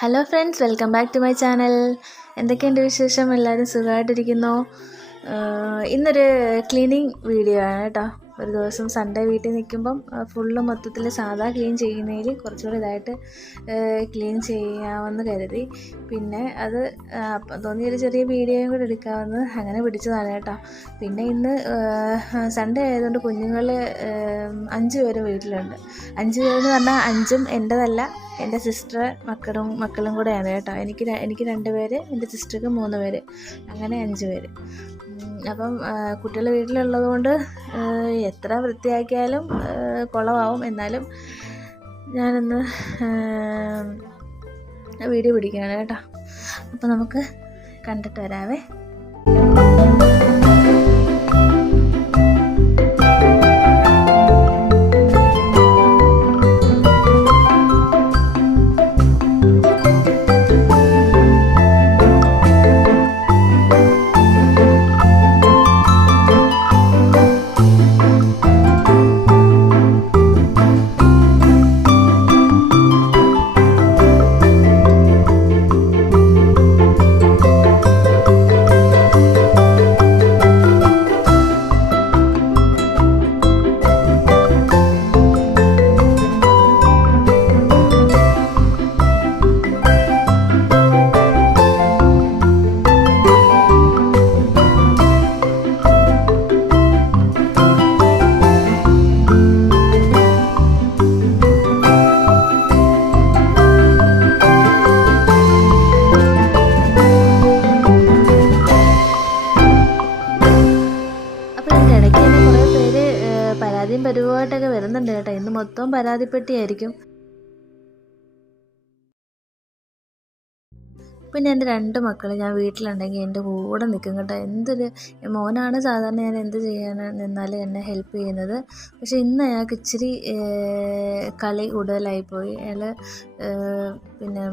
Hello friends, welcome back to my channel. എന്തൊക്കെയുണ്ട് വിശേഷം? എല്ലാവരും സുഖമായിട്ടിരിക്കുന്നോ? ഇന്നൊരു ക്ലീനിങ് വീഡിയോ ആണ് കേട്ടോ. ഒരു ദിവസം സൺഡേ വീട്ടിൽ നിൽക്കുമ്പം ഫുള്ള് മൊത്തത്തിൽ സാധാ ക്ലീൻ ചെയ്യുന്നതിൽ കുറച്ചുകൂടി ഇതായിട്ട് ക്ലീൻ ചെയ്യാമെന്ന് കരുതി. പിന്നെ അത് തോന്നിയൊരു ചെറിയ വീഡിയോയും കൂടെ എടുക്കാമെന്ന് അങ്ങനെ പിടിച്ചതാണ് കേട്ടോ. പിന്നെ ഇന്ന് സൺഡേ ആയതുകൊണ്ട് കുഞ്ഞുങ്ങൾ 5 പേര് വീട്ടിലുണ്ട്. 5 പേരെന്ന് പറഞ്ഞാൽ 5ഉം എൻ്റെതല്ല, എൻ്റെ സിസ്റ്റർ മക്കളും കൂടെയാണ് കേട്ടോ. എനിക്ക് 2 പേര്, എൻ്റെ സിസ്റ്റർക്ക് 3 പേര്, അങ്ങനെ 5 പേര്. അപ്പം കുട്ടികൾ വീട്ടിലുള്ളത് കൊണ്ട് എത്ര വൃത്തിയാക്കിയാലും കുളമാവും. എന്നാലും ഞാനൊന്ന് വീഡിയോ പിടിക്കുകയാണ് കേട്ടോ. അപ്പോൾ നമുക്ക് കണ്ടിട്ട് വരാവേ. പരാതിയും പരിവുമായിട്ടൊക്കെ വരുന്നുണ്ട് കേട്ടോ. ഇന്ന് മൊത്തം പരാതിപ്പെട്ടിയായിരിക്കും. പിന്നെ എൻ്റെ 2 മക്കൾ ഞാൻ വീട്ടിലുണ്ടെങ്കിൽ എൻ്റെ കൂടെ നിൽക്കും കേട്ടോ. മോനാണ് സാധാരണ ഞാൻ എന്ത് ചെയ്യാൻ നിന്നാലും എന്നെ ഹെൽപ്പ് ചെയ്യുന്നത്. പക്ഷേ ഇന്ന് അയാൾക്ക് ഇച്ചിരി കളി കൂടുതലായിപ്പോയി. അയാൾ പിന്നെ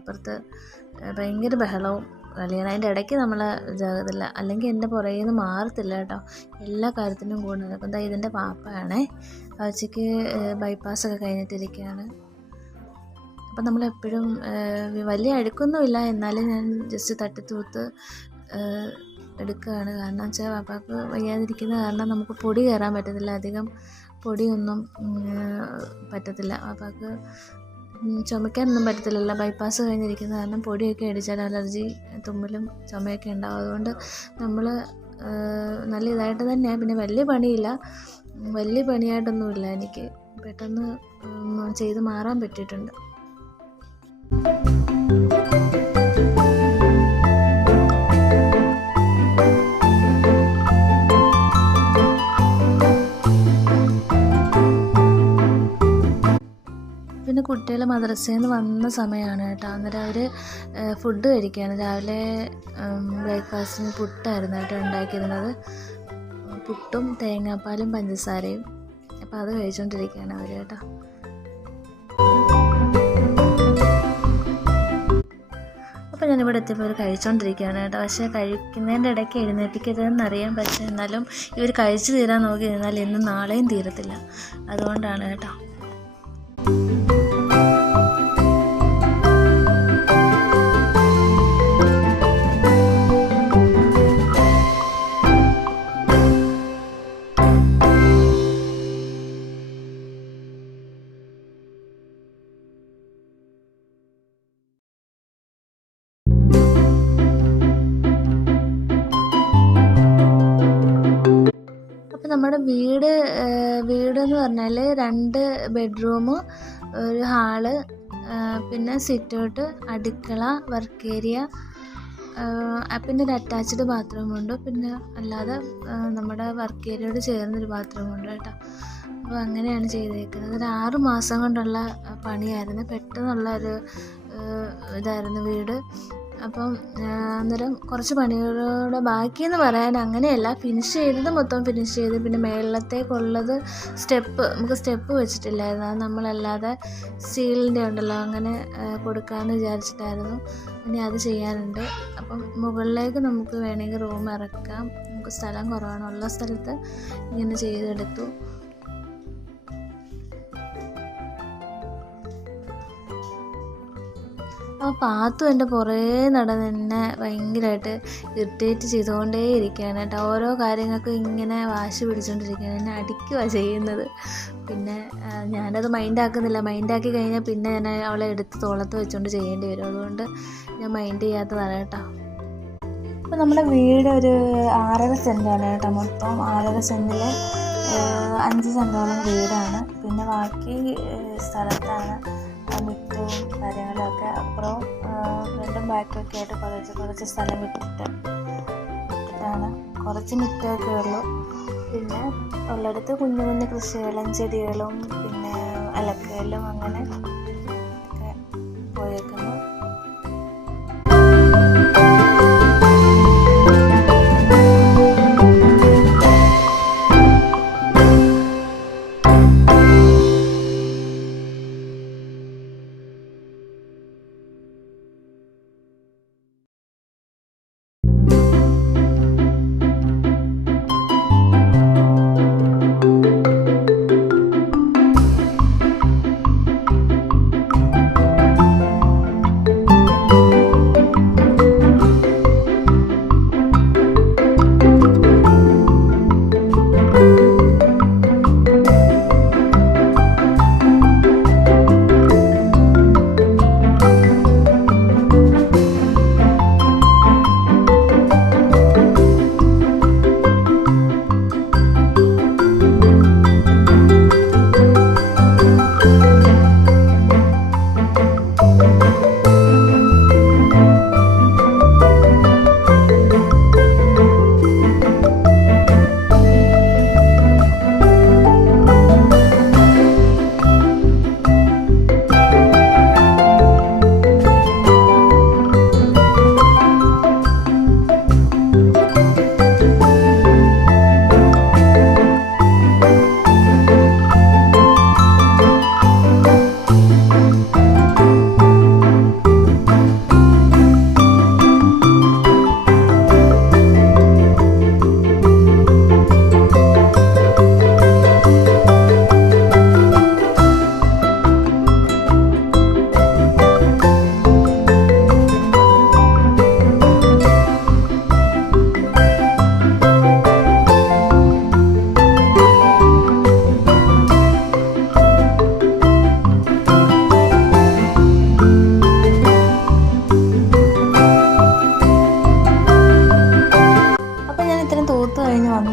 അപ്പുറത്ത് ഭയങ്കര ബഹളവും കളിയാണ്. അതിൻ്റെ ഇടയ്ക്ക് നമ്മൾ ഇതാകത്തില്ല, അല്ലെങ്കിൽ എൻ്റെ പുറകിൽ നിന്ന് മാറത്തില്ല കേട്ടോ. എല്ലാ കാര്യത്തിനും കൂടെ നടക്കും. എന്താ ഇതിൻ്റെ പാപ്പയാണേ, ആഴ്ചയ്ക്ക് ബൈപ്പാസൊക്കെ കഴിഞ്ഞിട്ടിരിക്കുകയാണ്. അപ്പം നമ്മളെപ്പോഴും വലിയ അഴുക്കൊന്നുമില്ല, എന്നാലും ഞാൻ ജസ്റ്റ് തട്ടിത്തൂത്ത് എടുക്കുകയാണ്. കാരണം വെച്ചാൽ പാപ്പാക്ക് വയ്യാതിരിക്കുന്ന കാരണം നമുക്ക് പൊടി കയറാൻ പറ്റത്തില്ല, അധികം പൊടിയൊന്നും പറ്റത്തില്ല. പാപ്പാക്ക് ചുമയ്ക്കാനൊന്നും പറ്റത്തില്ലല്ലോ, ബൈപ്പാസ് കഴിഞ്ഞിരിക്കുന്ന കാരണം പൊടിയൊക്കെ അടിച്ചാൽ അലർജി, തുമ്മലും ചുമയൊക്കെ ഉണ്ടാവും. അതുകൊണ്ട് നമ്മൾ നല്ല ഇതായിട്ട് തന്നെയാണ്. പിന്നെ വലിയ പണിയായിട്ടൊന്നുമില്ല, എനിക്ക് പെട്ടെന്ന് ചെയ്ത് മാറാൻ പറ്റിയിട്ടുണ്ട്. പിന്നെ കുട്ടികൾ മദ്രസയിൽ നിന്ന് വന്ന സമയമാണ് കേട്ടോ. അന്നേരം അവർ ഫുഡ് കഴിക്കുകയാണ്. രാവിലെ ബ്രേക്ക്ഫാസ്റ്റിന് പുട്ടായിരുന്നു കേട്ടോ ഉണ്ടാക്കിയിരുന്നത്. പുട്ടും തേങ്ങാപ്പാലും പഞ്ചസാരയും. അപ്പോൾ അത് കഴിച്ചുകൊണ്ടിരിക്കുകയാണ് അവർ കേട്ടോ. അപ്പോൾ ഞാനിവിടെ എത്തിയപ്പോൾ ഇവർ കഴിച്ചുകൊണ്ടിരിക്കുകയാണ് കേട്ടോ. പക്ഷേ കഴിക്കുന്നതിൻ്റെ ഇടയ്ക്ക് എഴുന്നേൽപ്പിക്കരുതെന്നറിയാം. പക്ഷേ എന്നാലും ഇവർ കഴിച്ചു തീരാൻ നോക്കി നിന്നാൽ ഇന്നും നാളെയും തീരത്തില്ല. അതുകൊണ്ടാണ് കേട്ടോ. നമ്മുടെ വീടെന്ന് പറഞ്ഞാൽ 2 ബെഡ്റൂം, ഒരു ഹാള്, പിന്നെ സിറ്റ് ഔട്ട്, അടുക്കള, വർക്ക് ഏരിയ, പിന്നെ ഒരു അറ്റാച്ച്ഡ് ബാത്റൂമുണ്ട്. പിന്നെ അല്ലാതെ നമ്മുടെ വർക്ക് ഏരിയയോട് ചേർന്നൊരു ബാത്റൂമുണ്ട് കേട്ടോ. അപ്പോൾ അങ്ങനെയാണ് ചെയ്തേക്കുന്നത്. ഒരു 6 മാസം കൊണ്ടുള്ള പണിയായിരുന്നു, പെട്ടെന്നുള്ള ഒരു ഇതായിരുന്നു വീട്. അപ്പം അന്നേരം കുറച്ച് പണികളുടെ ബാക്കിയെന്ന് പറയാൻ അങ്ങനെയല്ല, മൊത്തം ഫിനിഷ് ചെയ്ത്. പിന്നെ മേളത്തേക്കുള്ളത് നമുക്ക് സ്റ്റെപ്പ് വെച്ചിട്ടില്ലായിരുന്നു. അത് നമ്മളല്ലാതെ സ്റ്റീലിൻ്റെ ഉണ്ടല്ലോ, അങ്ങനെ കൊടുക്കാമെന്ന് വിചാരിച്ചിട്ടായിരുന്നു. ഇനി അത് ചെയ്യാനുണ്ട്. അപ്പം മുകളിലേക്ക് നമുക്ക് വേണമെങ്കിൽ റൂം ഇറക്കാം. നമുക്ക് സ്ഥലം കുറവാണ്, ഉള്ള സ്ഥലത്ത് ഇങ്ങനെ ചെയ്തെടുത്തു. അപ്പോൾ പാത്തു എൻ്റെ പുറകെ നടന്ന് എന്നെ ഭയങ്കരമായിട്ട് ഇറിറ്റേറ്റ് ചെയ്തുകൊണ്ടേ ഇരിക്കുകയാണ് കേട്ടോ. ഓരോ കാര്യങ്ങൾക്കും ഇങ്ങനെ വാശി പിടിച്ചുകൊണ്ടിരിക്കുകയാണ്, എന്നെ അടിക്കുകയാണ് ചെയ്യുന്നത്. പിന്നെ ഞാനത് മൈൻഡാക്കുന്നില്ല. മൈൻഡാക്കി കഴിഞ്ഞാൽ പിന്നെ ഞാൻ അവളെ എടുത്ത് തോളത്ത് വെച്ചുകൊണ്ട് ചെയ്യേണ്ടി വരും. അതുകൊണ്ട് ഞാൻ മൈൻഡ് ചെയ്യാത്തതാണ് കേട്ടോ. അപ്പോൾ നമ്മുടെ വീട് ഒരു 6.5 സെൻറ്റാണ് കേട്ടോ. മൊത്തം 6.5 സെൻറ്റിൽ 5 സെൻറ്റോളം വീടാണ്. പിന്നെ ബാക്കി സ്ഥലത്താണ് മിറ്റവും കാര്യങ്ങളൊക്കെ. അപ്പുറവും ഫ്രണ്ടും ബാക്കൊക്കെ ആയിട്ട് കുറച്ച് സ്ഥലം വിട്ടിട്ടാണ്. കുറച്ച് മിറ്റമൊക്കെ ഉള്ളൂ. പിന്നെ ഉള്ളിടത്ത് കുഞ്ഞു കുഞ്ഞു കൃഷികളും ചെടികളും പിന്നെ അലക്കലും അങ്ങനെ ഒക്കെ പോയേക്കുന്നു.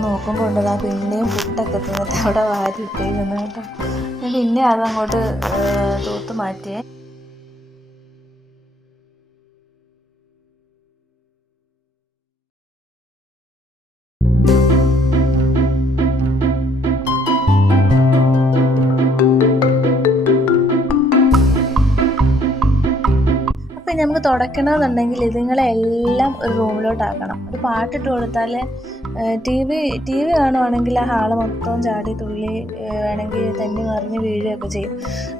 നോക്കുമ്പോൾ ഉണ്ട് പിന്നെയും പുട്ടൊക്കെ തിന്നിട്ട് അവിടെ വാരി ഇട്ടേക്കുന്നു കേട്ടോ. ഞാൻ പിന്നെ അതങ്ങോട്ട് തൂത്ത് മാറ്റിയേ. നമുക്ക് തുടയ്ക്കണമെന്നുണ്ടെങ്കിൽ ഇതുങ്ങളെല്ലാം ഒരു റൂമിലോട്ടാക്കണം. ഒരു പാട്ടിട്ട് കൊടുത്താൽ ടി വി കാണുവാണെങ്കിൽ ആ ഹാള് മൊത്തം ചാടി തുള്ളി വേണമെങ്കിൽ തന്നെ മറിഞ്ഞ് വീഴുകയൊക്കെ ചെയ്യും.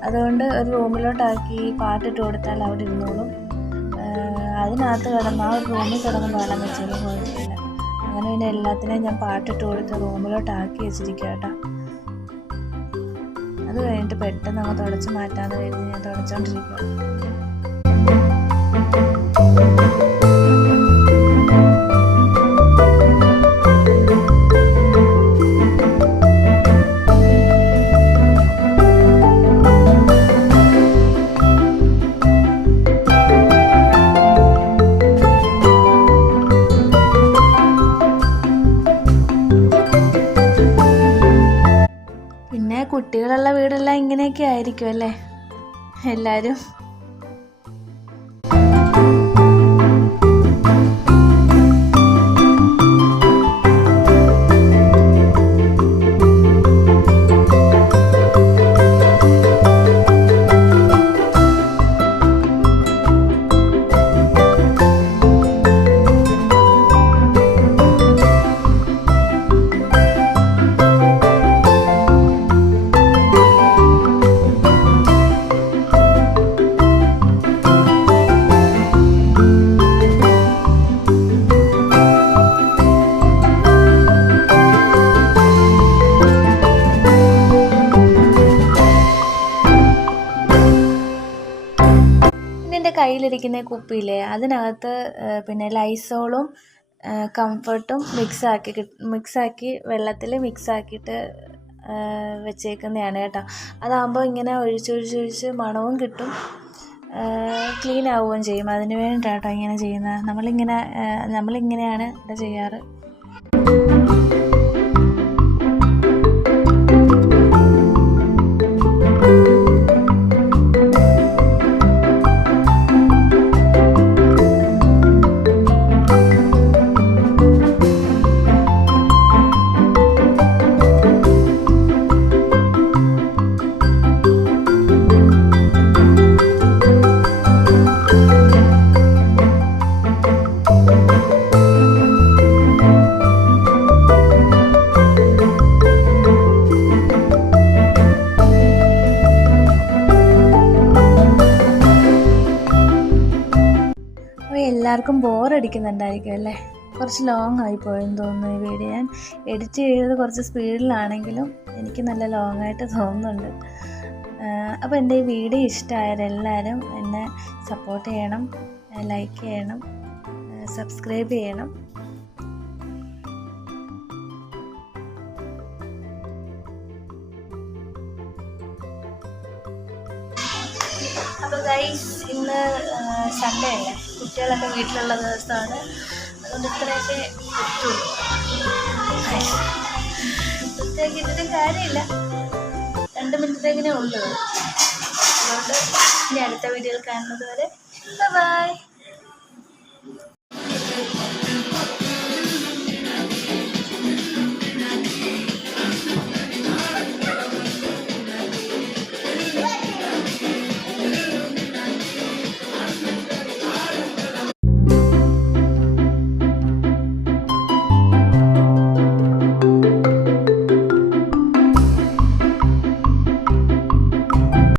അതുകൊണ്ട് ഒരു റൂമിലോട്ടാക്കി പാട്ടിട്ട് കൊടുത്താൽ അവിടെ ഇരുന്നോളും. അതിനകത്ത് കിടന്ന് ആ ഒരു റൂമിൽ കിടന്ന് വെള്ളം വെച്ചാലും കുഴപ്പമില്ല. അങ്ങനെ പിന്നെ എല്ലാത്തിനെയും ഞാൻ പാട്ടിട്ട് കൊടുത്ത് റൂമിലോട്ടാക്കി വെച്ചിരിക്കുക കേട്ടോ. അത് കഴിഞ്ഞിട്ട് പെട്ടെന്ന് അങ്ങ് തുടച്ച് മാറ്റാമെന്ന് കരുതി ഞാൻ തുടച്ചുകൊണ്ടിരിക്കുക. പിന്നെ കുട്ടികളുള്ള വീടെല്ലാം ഇങ്ങനെയൊക്കെ ആയിരിക്കും അല്ലേ എല്ലാവരും. എൻ്റെ കയ്യിലിരിക്കുന്ന കുപ്പിയില്ലേ അതിനകത്ത് പിന്നെ ലൈസോളും കംഫർട്ടും മിക്സാക്കി വെള്ളത്തിൽ മിക്സാക്കിയിട്ട് വെച്ചേക്കുന്നതാണ് കേട്ടോ. അതാകുമ്പോൾ ഇങ്ങനെ ഒഴിച്ചൊഴിച്ച് മണവും കിട്ടും, ക്ലീൻ ആവുകയും ചെയ്യും. അതിന് വേണ്ടിയിട്ടാണ് കേട്ടോ ഇങ്ങനെ ചെയ്യുന്നത്. നമ്മളിങ്ങനെയാണ് ഇവിടെ ചെയ്യാറ്. എല്ലാവർക്കും ബോറടിക്കുന്നുണ്ടായിരിക്കും അല്ലേ? കുറച്ച് ലോങ് ആയിപ്പോയെന്ന് തോന്നുന്നു ഈ വീഡിയോ. ഞാൻ എഡിറ്റ് ചെയ്തത് കുറച്ച് സ്പീഡിലാണെങ്കിലും എനിക്ക് നല്ല ലോങ് ആയിട്ട് തോന്നുന്നുണ്ട്. അപ്പോൾ എൻ്റെ ഈ വീഡിയോ ഇഷ്ടമായവരെല്ലാവരും എന്നെ സപ്പോർട്ട് ചെയ്യണം, ലൈക്ക് ചെയ്യണം, സബ്സ്ക്രൈബ് ചെയ്യണം. അപ്പോൾ ഗൈസ്, ഇന്ന് സൺഡേ അല്ലേ, കുട്ടികളൊക്കെ വീട്ടിലുള്ള ദിവസമാണ്. അതുകൊണ്ട് ഇത്രയൊക്കെ പറ്റുള്ളൂ. പ്രത്യേകിച്ച് ഇട്ടിട്ട് കാര്യമില്ല, 2 മിനിറ്റത്തേക്കിനേ ഉള്ളൂ. അതുകൊണ്ട് ഇനി അടുത്ത വീഡിയോയിൽ കാണുന്നത് വരെ ബൈ.